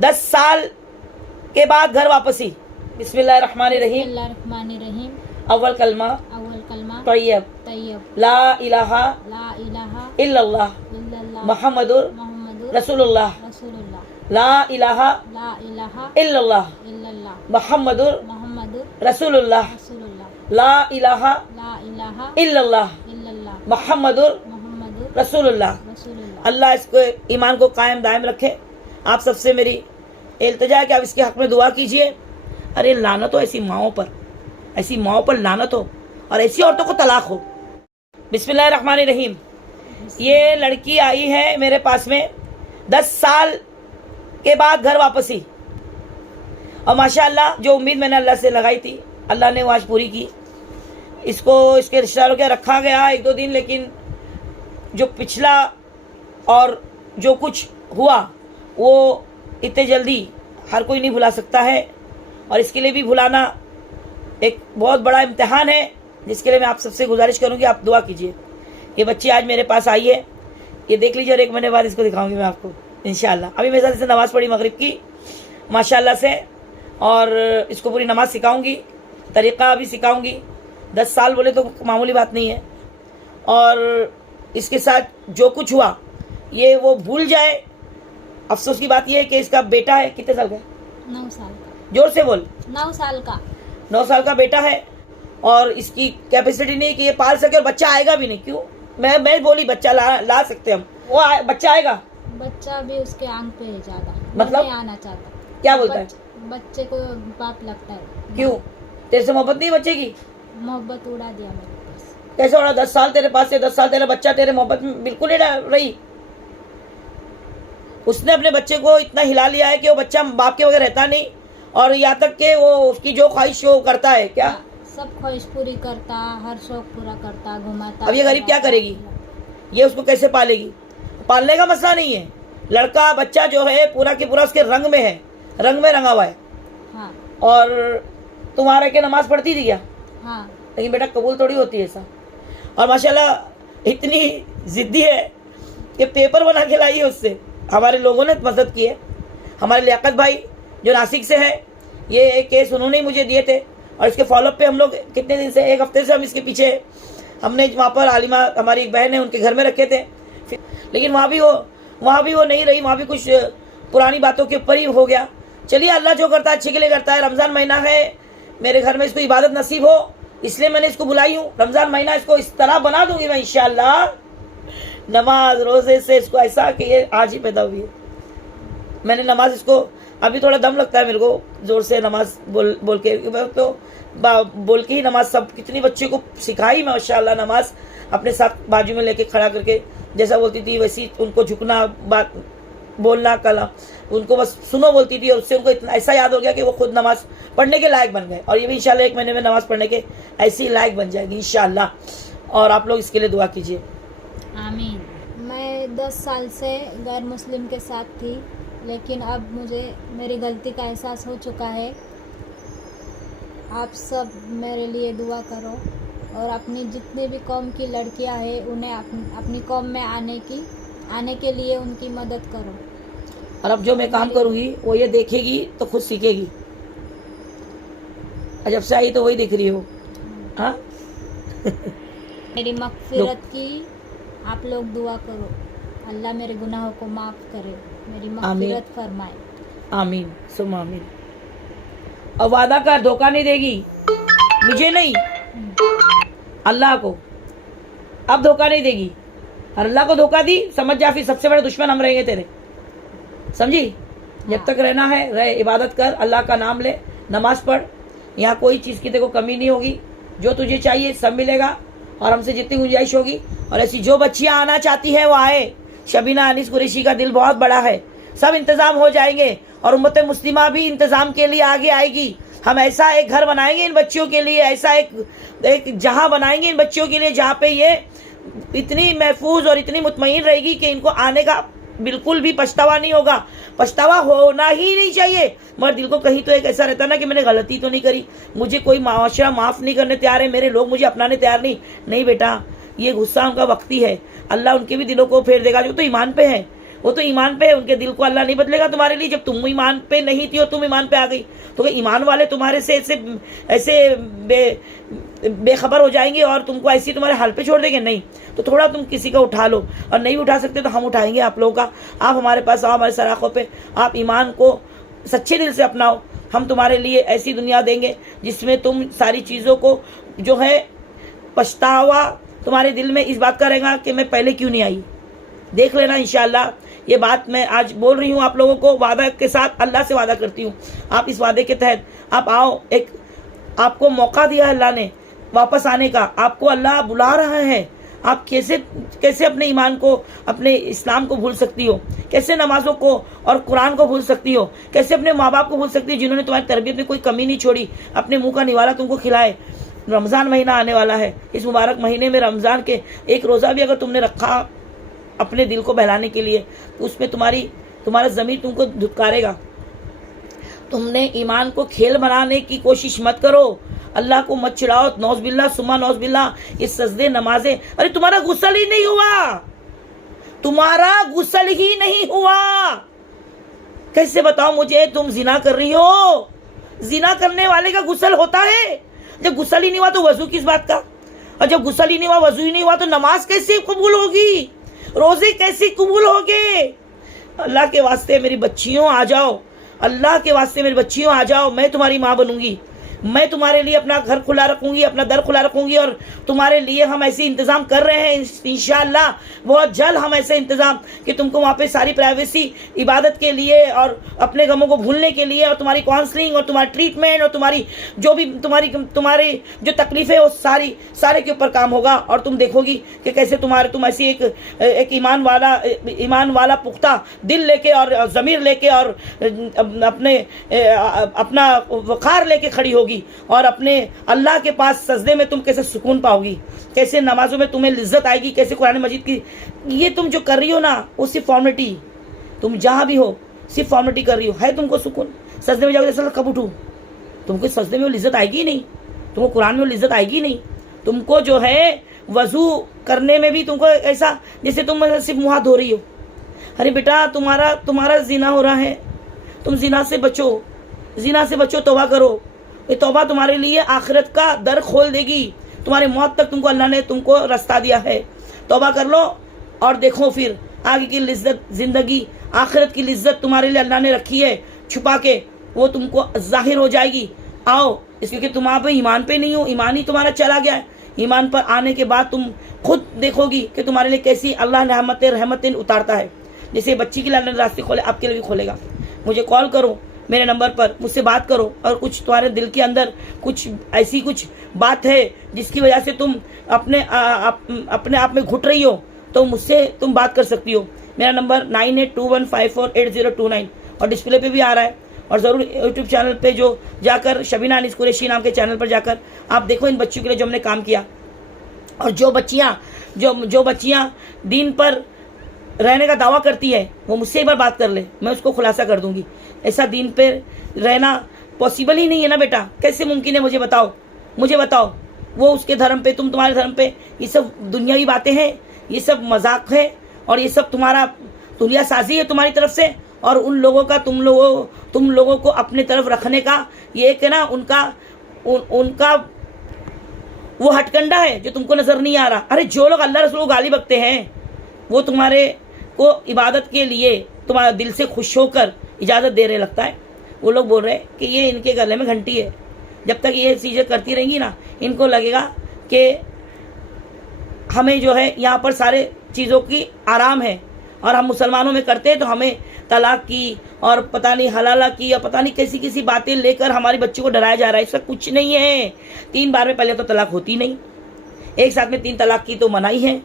10 साल के बाद घर वापसी। बिस्मिल्लाहिर्रहमानिर्रहीम। बिस्मिल्लाहिर्रहमानिर्रहीम। अव्वल कलमा तय्यब ला इलाहा इल्लल्लाह मुहम्मदुर रसूलुल्लाह ला इलाहा इल्लल्लाह मुहम्मदुर रसूलुल्लाह ला इलाहा इल्लल्लाह मुहम्मदुर रसूलुल्लाह। अल्लाह इसको ईमान को कायम दायम रखे। आप सबसे मेरी इल्तिजा है कि आप इसके हक में दुआ कीजिए। अरे लानत हो ऐसी माओं पर, ऐसी माओं पर लानत हो और ऐसी औरतों को तलाक हो। बिस्मिल्लाहिर्रहमानिर्रहीम। ये लड़की आई है मेरे पास में 10 साल के बाद घर वापसी, और माशाअल्लाह जो उम्मीद मैंने अल्लाह से लगाई थी अल्लाह ने वो आज पूरी की। इसको इसके रिश्तेदारों के रखा गया 1-2 दिन, लेकिन जो पिछला और जो कुछ हुआ वो इतने जल्दी हर कोई नहीं भुला सकता है, और इसके लिए भी भुलाना एक बहुत बड़ा इम्तिहान है, जिसके लिए मैं आप सबसे गुजारिश करूंगी आप दुआ कीजिए। ये बच्ची आज मेरे पास आई है, ये देख लीजिए और 1 महीने बाद इसको दिखाऊंगी मैं आपको इंशाल्लाह। अभी मेरे साथ इसे नमाज़ पढ़ी मगरिब की माशाल्लाह से, और इसको पूरी नमाज़ सिखाऊंगी, तरीक़ा भी सिखाऊंगी। 10 साल बोले तो मामूली बात नहीं है, और इसके साथ जो कुछ हुआ ये वो भूल जाए। अफसोस की बात यह है कि इसका बेटा है, कितने साल का? 9 साल का। जोर से बोल। 9 साल का। 9 साल का बेटा है, और इसकी कैपेसिटी नहीं कि ये पाल सके, और बच्चा आएगा भी नहीं। क्यों? मैं बोली बच्चा ला सकते हम, वो बच्चा आएगा। बच्चा भी उसके आंख पे है ज्यादा, मतलब नहीं आना चाहता। क्या बोलता है? बच्चे को बाप लगता है। क्यों? तेरे से मोहब्बत नहीं बच्चे की? मोहब्बत उड़ा दिया मेरे पास। कैसे उड़ा? 10 साल तेरे पास से, 10 साल तेरा बच्चा तेरे मोहब्बत में बिल्कुल नहीं रही। उसने अपने बच्चे को इतना हिला लिया है कि वो बच्चा बाप के बगैर रहता नहीं, और यहाँ तक कि वो उसकी जो ख्वाहिश वो करता है। क्या? सब ख्वाहिश पूरी करता, हर शौक पूरा करता, घुमाता। अब ये गरीब क्या करेगी? ये उसको कैसे पालेगी? पालने का मसला नहीं है, लड़का बच्चा जो है पूरा की पूरा उसके रंग में है, रंग में रंगा हुआ है। हाँ। और तुम्हारे के नमाज पढ़ती थी क्या? हाँ। लेकिन बेटा कबूल थोड़ी होती है ऐसा। और माशाल्लाह इतनी जिद्दी है कि पेपर बना के लाई है उससे। हमारे लोगों ने मदद की है। हमारे लियाकत भाई जो नासिक से है, ये केस उन्होंने ही मुझे दिए थे, और इसके फॉलोअप पे हम लोग कितने दिन से, 1 हफ्ते से हम इसके पीछे। हमने वहाँ पर आलिमा हमारी एक बहन है, उनके घर में रखे थे, लेकिन वहाँ भी वो नहीं रही। वहाँ भी कुछ पुरानी बातों के ऊपर ही हो गया। चलिए, अल्लाह जो करता है अच्छे के लिए करता है। रमज़ान महीना है, मेरे घर में इसको इबादत नसीब हो, इसलिए मैंने इसको बुलाई हूँ। रमज़ान महीना इसको इस तरह बना दूंगी मैं इंशाअल्लाह, नमाज रोज़े से इसको ऐसा कि ये आज ही पैदा हुई है। मैंने नमाज इसको, अभी थोड़ा दम लगता है मेरे को ज़ोर से नमाज बोल के, तो बोल के ही नमाज सब कितनी बच्चे को सिखाई माशाअल्लाह। नमाज अपने साथ बाजू में लेके खड़ा करके जैसा बोलती थी वैसी उनको झुकना, बात बोलना, कलाम उनको बस सुनो बोलती थी, और उससे उनको इतना ऐसा याद हो गया कि वो खुद नमाज पढ़ने के लायक बन गए। और ये भी इंशाल्लाह 1 महीने में नमाज पढ़ने के ऐसी लायक बन जाएगी इंशाल्लाह। और आप लोग इसके लिए दुआ कीजिए। आमीन। मैं 10 साल से गैर मुस्लिम के साथ थी, लेकिन अब मुझे मेरी गलती का एहसास हो चुका है। आप सब मेरे लिए दुआ करो, और अपनी जितनी भी कौम की लड़कियां हैं उन्हें अपनी कौम में आने के लिए उनकी मदद करो। और अब जो मैं काम करूँगी वो ये देखेगी तो खुद सीखेगी। जब से आई तो वही देख रही हो। हाँ। मेरी मग़फ़िरत की आप लोग दुआ करो, अल्लाह मेरे गुनाहों को माफ़ करे, मेरी मग़फ़िरत फरमाए। आमीन सुम आमीन। और वादा कर, धोखा नहीं देगी, मुझे नहीं अल्लाह को। अब धोखा नहीं देगी, और अल्लाह को धोखा दी समझ जा, फिर सबसे बड़े दुश्मन हम रहेंगे तेरे, समझी? जब तक रहना है रहे, इबादत कर, अल्लाह का नाम ले, नमाज पढ़। यहाँ कोई चीज़ की देखो कमी नहीं होगी, जो तुझे चाहिए सब मिलेगा, और हमसे जितनी गुंजाइश होगी। और ऐसी जो बच्चियाँ आना चाहती है वो आए। शबीना अनीस कुरैशी का दिल बहुत बड़ा है, सब इंतज़ाम हो जाएंगे, और उम्मत मुस्लिमा भी इंतज़ाम के लिए आगे आएगी। हम ऐसा एक घर बनाएंगे इन बच्चियों के लिए, ऐसा एक जहां बनाएंगे इन बच्चियों के लिए, जहाँ पे ये इतनी महफूज और इतनी मुतमईन रहेगी कि इनको आने का बिल्कुल भी पछतावा नहीं होगा। पछतावा होना ही नहीं चाहिए, मगर दिल को कहीं तो एक ऐसा रहता ना कि मैंने गलती तो नहीं करी, मुझे कोई माशरा माफ़ नहीं करने तैयार है, मेरे लोग मुझे अपनाने तैयार नहीं बेटा, ये गुस्सा उनका वक्ती है, अल्लाह उनके भी दिलों को फेर देगा। जो तो ईमान पे है वो तो ईमान पे है, उनके दिल को अल्लाह नहीं बदलेगा तुम्हारे लिए। जब तुम ईमान पे नहीं थी और तुम ईमान पे आ गई तो ईमान वाले तुम्हारे से ऐसे बेखबर हो जाएंगे और तुमको ऐसे तुम्हारे हाल पे छोड़ देंगे? नहीं। तो थोड़ा तुम किसी का उठा लो, और नहीं उठा सकते तो हम उठाएंगे आप लोगों का। आप हमारे पास आओ, हमारे सराखों पे, आप ईमान को सच्चे दिल से अपनाओ। हम तुम्हारे लिए ऐसी दुनिया देंगे जिसमें तुम सारी चीज़ों को जो है पछतावा तुम्हारे दिल में इस बात का रहेगा कि मैं पहले क्यों नहीं आई। देख लेना इंशाअल्लाह। ये बात मैं आज बोल रही हूँ आप लोगों को, वादा के साथ, अल्लाह से वादा करती हूँ। आप इस वादे के तहत आप आओ। एक आपको मौका दिया अल्लाह ने वापस आने का, आपको अल्लाह बुला रहा है। आप कैसे अपने ईमान को, अपने इस्लाम को भूल सकती हो? कैसे नमाजों को और कुरान को भूल सकती हो? कैसे अपने माँ बाप को भूल सकती हो जिन्होंने तुम्हारी तरबियत में कोई कमी नहीं छोड़ी, अपने मुंह का निवाला तुमको खिलाए? रमज़ान महीना आने वाला है। इस मुबारक महीने में रमज़ान के एक रोज़ा भी अगर तुमने रखा अपने दिल को बहलाने के लिए, तो उसमें तुम्हारा ज़मीर तुमको धुतकारेगा। तुमने ईमान को खेल बनाने की कोशिश मत करो, अल्लाह को मत चिढ़ाओ। नौज़बिल्ला सुम्मा नौज़बिल्ला, ये सजदे नमाजें, अरे तुम्हारा गुस्ल ही नहीं हुआ, तुम्हारा गुस्ल ही नहीं हुआ। कैसे बताओ मुझे तुम जिना कर रही हो? जिना करने वाले का गुस्ल होता है? जब गुस्ल ही नहीं हुआ तो वजू किस बात का? और जब गुस्ल ही नहीं हुआ, वजू ही नहीं हुआ, तो नमाज कैसे कबूल होगी? रोजे कैसे कबूल होंगे? अल्लाह के वास्ते मेरी बच्चियों आ जाओ, अल्लाह के वास्ते मेरी बच्चियों आ जाओ। मैं तुम्हारी माँ बनूंगी, मैं तुम्हारे लिए अपना घर खुला रखूंगी, अपना दर खुला रखूंगी, और तुम्हारे लिए हम ऐसे इंतज़ाम कर रहे हैं इंशाअल्लाह बहुत जल्द। हम ऐसे इंतज़ाम कि तुमको वहाँ पे सारी प्राइवेसी, इबादत के लिए और अपने गमों को भूलने के लिए, और तुम्हारी काउंसलिंग और तुम्हारी ट्रीटमेंट और तुम्हारी जो भी तुम्हारी जो तकलीफ़ें, वो सारे के ऊपर काम होगा। और तुम देखोगी कि कैसे तुम ऐसी एक ईमान वाला पुख्ता दिल लेके और ज़मीर लेके और अपना वक़ार लेके खड़ी होगी, और अपने अल्लाह के पास सजदे में तुम कैसे सुकून पाओगी, कैसे नमाजों में तुम्हें लिज्जत आएगी, कैसे कुरान मजीद की ये तुम जो कर रही हो ना, वो सिर्फ फॉर्मेलिटी। तुम जहां भी हो सिर्फ फॉर्मेलिटी कर रही हो। है तुमको सुकून? सजदे में जाओगे तो कब उठूं? तुमको सजदे में वो लिज्जत आएगी नहीं, तुमको कुरान में वो लिज्जत आएगी नहीं। तुमको जो है वजू करने में भी तुमको ऐसा जैसे तुम सिर्फ मुँह धो रही हो। अरे बेटा, तुम्हारा जिना हो रहा है, तुम जिना से बचो, तौबा करो। ये तौबा तुम्हारे लिए आखिरत का दर खोल देगी। तुम्हारी मौत तक तुमको अल्लाह ने तुमको रास्ता दिया है। तौबा कर लो और देखो फिर आगे की लिज्जत, जिंदगी, आखिरत की लिज्जत तुम्हारे लिए अल्लाह ने रखी है छुपा के, वो तुमको जाहिर हो जाएगी। आओ, इसलिए तुम आप ईमान पे नहीं हो, ईमान ही तुम्हारा चला गया है। ईमान पर आने के बाद तुम खुद देखोगी कि तुम्हारे लिए कैसी अल्लाह रहमतें उतारता है। जैसे बच्ची के लिए अल्लाह ने रास्ते खोले, आपके लिए भी खोलेगा। मुझे कॉल करो मेरे नंबर पर, मुझसे बात करो, और कुछ तुम्हारे दिल के अंदर कुछ ऐसी कुछ बात है जिसकी वजह से तुम अपने आप में घुट रही हो, तो मुझसे तुम बात कर सकती हो। मेरा नंबर 9821548029 और डिस्प्ले पे भी आ रहा है। और ज़रूर यूट्यूब चैनल पे जो जाकर शबीना अनीस कुरैशी नाम के चैनल पर जाकर आप देखो इन बच्चों के लिए जो हमने काम किया। और जो बच्चियाँ दीन पर रहने का दावा करती है, वो मुझसे एक बार बात कर ले, मैं उसको खुलासा कर दूंगी। ऐसा दीन पे रहना पॉसिबल ही नहीं है ना बेटा, कैसे मुमकिन है? मुझे बताओ। वो उसके धर्म पे, तुम तुम्हारे धर्म पे, ये सब दुनियावी बातें हैं, ये सब मजाक है, और ये सब तुम्हारा दुनिया साजी है तुम्हारी तरफ से। और उन लोगों का तुम लोगों को अपने तरफ रखने का ये एक है ना, उनका वो हटकंडा है जो तुमको नजर नहीं आ रहा। अरे जो लोग अल्लाह रसूल को गाली बकते हैं, वो तुम्हारे को इबादत के लिए तुम्हारा दिल से खुश होकर इजाज़त दे रहे लगता है। वो लोग बोल रहे हैं कि ये इनके गले में घंटी है। जब तक ये चीज़ें करती रहेंगी ना, इनको लगेगा कि हमें जो है यहाँ पर सारे चीज़ों की आराम है, और हम मुसलमानों में करते हैं तो हमें तलाक की और पता नहीं हलाला की और पता नहीं कैसी बातें लेकर हमारे बच्चों को डराया जा रहा है। इसका कुछ नहीं है। 3 बार में पहले तो तलाक होती नहीं, एक साथ में 3 तलाक की तो मनाही है।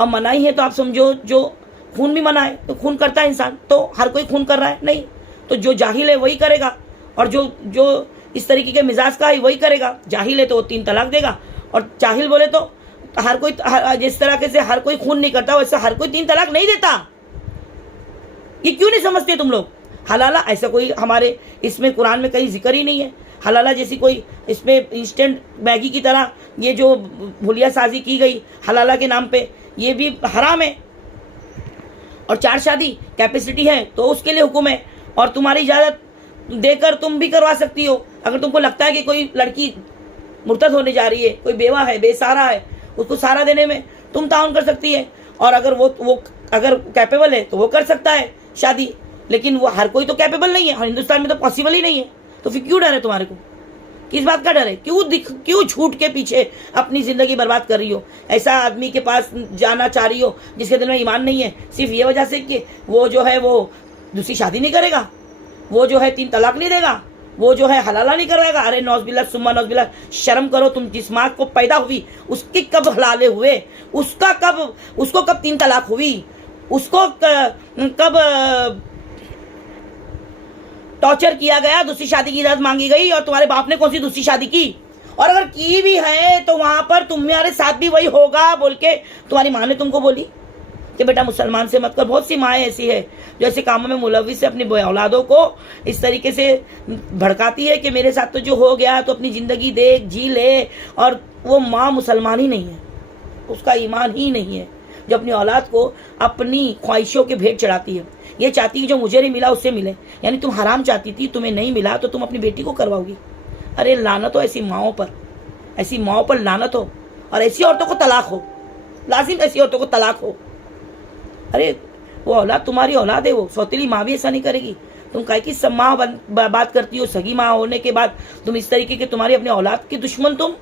अब मनाही है तो आप समझो, जो खून भी मना है तो खून करता है इंसान, तो हर कोई खून कर रहा है नहीं, तो जो जाहिल है वही करेगा, और जो इस तरीके के मिजाज का है वही करेगा। जाहिल है तो वो 3 तलाक देगा, और जाहिल बोले तो हर कोई, जिस तरह से हर कोई खून नहीं करता वैसे हर कोई 3 तलाक नहीं देता। ये क्यों नहीं समझते तुम लोग? हलाला ऐसा कोई हमारे इसमें कुरान में कहीं जिक्र ही नहीं है। हलाला जैसी कोई इसमें इंस्टेंट मैगी की तरह ये जो भुलिया साजी की गई हलाला के नाम पे, ये भी हराम है। और 4 शादी कैपेसिटी है तो उसके लिए हुक्म है, और तुम्हारी इजाज़त देकर तुम भी करवा सकती हो। अगर तुमको लगता है कि कोई लड़की मुर्तद होने जा रही है, कोई बेवा है, बेसहारा है, उसको सहारा देने में तुम ताउन कर सकती है, और अगर वो अगर कैपेबल है तो वो कर सकता है शादी, लेकिन वो हर कोई तो कैपेबल नहीं है, हिंदुस्तान में तो पॉसिबल ही नहीं है। तो फिर क्यों डर है तुम्हारे को? किस बात का डर है? क्यों झूठ के पीछे अपनी ज़िंदगी बर्बाद कर रही हो? ऐसा आदमी के पास जाना चाह रही हो जिसके दिल में ईमान नहीं है, सिर्फ ये वजह से कि वो जो है वो दूसरी शादी नहीं करेगा, वो जो है 3 तलाक नहीं देगा, वो जो है हलाला नहीं करवाएगा। अरे नौज़बिल्ला सुम्मा नौज़बिल्ला, शर्म करो। तुम जिस माँ को पैदा हुई उसकी कब हलाले हुए? उसको कब 3 तलाक हुई? उसको कब टॉर्चर किया गया, दूसरी शादी की इजाजत मांगी गई? और तुम्हारे बाप ने कौन सी दूसरी शादी की? और अगर की भी है तो वहां पर तुम्हारे साथ भी वही होगा बोल के तुम्हारी माँ ने तुमको बोली कि बेटा मुसलमान से मत कर। बहुत सी माएँ ऐसी है जो ऐसे कामों में मुलव्विस से अपनी औलादों को इस तरीके से भड़काती है कि मेरे साथ तो जो हो गया तो अपनी ज़िंदगी देख जी ले, और वो माँ मुसलमान ही नहीं है, उसका ईमान ही नहीं है, जो अपनी औलाद को अपनी ख्वाहिशों के भेंट चढ़ाती है। ये चाहती कि जो मुझे नहीं मिला उससे मिले, यानी तुम हराम चाहती थी, तुम्हें नहीं मिला तो तुम अपनी बेटी को करवाओगी। अरे लानत हो ऐसी माओं पर लानत हो, और ऐसी औरतों को तलाक हो, लाजिम ऐसी औरतों को तलाक हो। अरे वो औलाद तुम्हारी औलाद है, वो सौतेली माँ भी ऐसा नहीं करेगी। तुम काहे की सब माँ बात करती हो? सगी माँ होने के बाद तुम इस तरीके के, तुम्हारी अपने औलाद की दुश्मन तुम।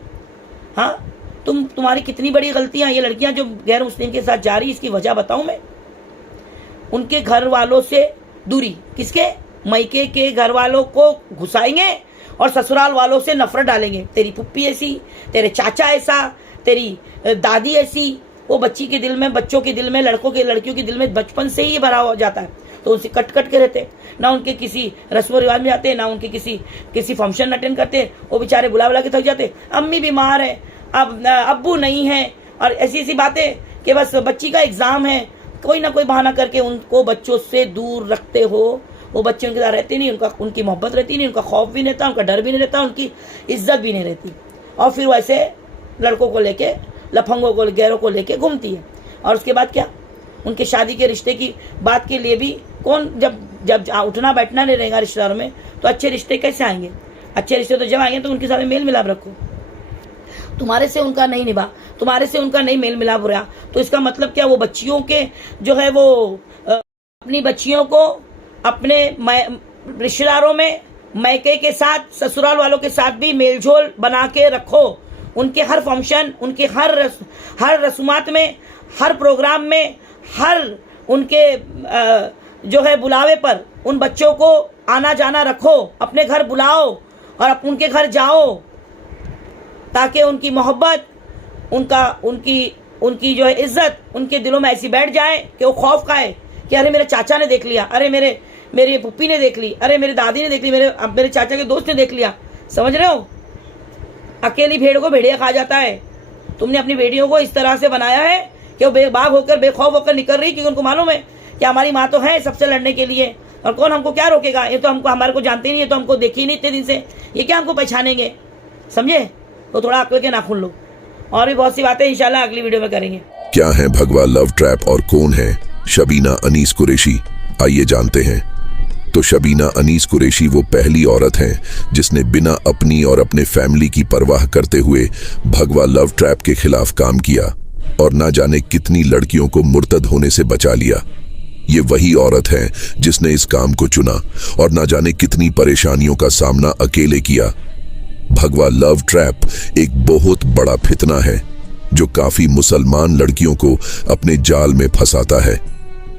हाँ, तुम्हारी कितनी बड़ी गलतियाँ। ये लड़कियाँ जो गैर मुस्लिम के साथ जा रही, इसकी वजह बताऊँ मैं? उनके घर वालों से दूरी, किसके? मैके के घर वालों को घुसाएंगे और ससुराल वालों से नफरत डालेंगे। तेरी पुप्पी ऐसी, तेरे चाचा ऐसा, तेरी दादी ऐसी। वो बच्ची के दिल में, बच्चों के दिल में, लड़कियों के दिल में बचपन से ही ये भरा हो जाता है, तो उनसे कट के रहते, ना उनके किसी रस्म रिवाज में जाते, ना उनके किसी फंक्शन अटेंड करते। वो बेचारे बुला के थक जाते, अम्मी बीमार है, अब अब्बू नहीं है, और ऐसी बातें कि बस बच्ची का एग्ज़ाम है, कोई ना कोई बहाना करके उनको बच्चों से दूर रखते हो। वो बच्चे उनके साथ रहते नहीं, उनकी मोहब्बत रहती नहीं, उनका खौफ भी नहीं रहता, उनका डर भी नहीं रहता, उनकी इज्जत भी नहीं रहती। और फिर वैसे लड़कों को लेके, लफंगों को, गैरों को लेके घूमती है। और उसके बाद क्या? उनके शादी के रिश्ते की बात के लिए भी कौन, जब उठना बैठना नहीं रहेगा रिश्तेदारों में, तो अच्छे रिश्ते कैसे आएंगे? अच्छे रिश्ते तो जब आएंगे तो उनके साथ मेल मिलाप रखो। तुम्हारे से उनका नहीं निभा, तुम्हारे से उनका नहीं मेल मिलाप हो रहा, तो इसका मतलब क्या? वो बच्चियों के जो है वो अपनी बच्चियों को अपने रिश्तेदारों में, मैके के साथ, ससुराल वालों के साथ भी मेलजोल बना के रखो। उनके हर फंक्शन, उनके हर रस्मात में, हर प्रोग्राम में, हर उनके जो है बुलावे पर उन बच्चों को आना जाना रखो। अपने घर बुलाओ और उनके घर जाओ, ताकि उनकी मोहब्बत, उनकी जो है इज्जत उनके दिलों में ऐसी बैठ जाए कि वो खौफ खाए कि अरे मेरे चाचा ने देख लिया, अरे मेरी पुप्पी ने देख ली, अरे मेरी दादी ने देख ली, मेरे चाचा के दोस्त ने देख लिया। समझ रहे हो? अकेली भेड़ को भेड़िया खा जाता है। तुमने अपनी बेटियों को इस तरह से बनाया है कि वो बेबाक होकर, बेखौफ होकर निकल रही, क्योंकि उनको मालूम है कि हमारी माँ तो है सबसे लड़ने के लिए, और कौन हमको क्या रोकेगा? ये तो हमारे को जानते नहीं है, तो हमको देखी नहीं इतने दिन से, ये क्या हमको पहचानेंगे? समझे? तो थोड़ा अक्ल के नाखून लो। और भी बहुत सी बातें इंशाल्लाह अगली वीडियो में करेंगे। क्या है भगवा लव ट्रैप और कौन है शबीना अनीस कुरैशी? आइए जानते हैं। तो शबीना अनीस कुरैशी वो पहली औरत हैं जिसने बिना अपनी और अपने फैमिली की परवाह करते हुए भगवा लव ट्रैप के खिलाफ काम किया और ना जाने कितनी लड़कियों को मुर्तद होने से बचा लिया। ये वही औरत है जिसने इस काम को चुना और ना जाने कितनी परेशानियों का सामना अकेले किया। भगवा लव ट्रैप एक बहुत बड़ा फितना है जो काफी मुसलमान लड़कियों को अपने जाल में फंसाता है,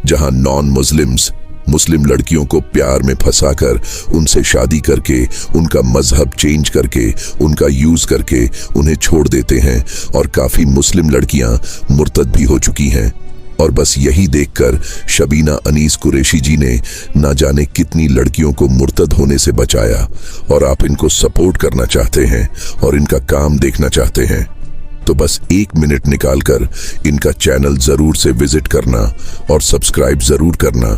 जहां नॉन मुस्लिम्स मुस्लिम लड़कियों को प्यार में फंसाकर उनसे शादी करके, उनका मजहब चेंज करके, उनका यूज करके उन्हें छोड़ देते हैं, और काफी मुस्लिम लड़कियां मुर्तद भी हो चुकी हैं। और बस यही देखकर शबीना अनीस कुरैशी जी ने ना जाने कितनी लड़कियों को मुर्तद होने से बचाया। और आप इनको सपोर्ट करना चाहते हैं और इनका काम देखना चाहते हैं तो बस 1 मिनट निकालकर इनका चैनल जरूर से विजिट करना और सब्सक्राइब जरूर करना।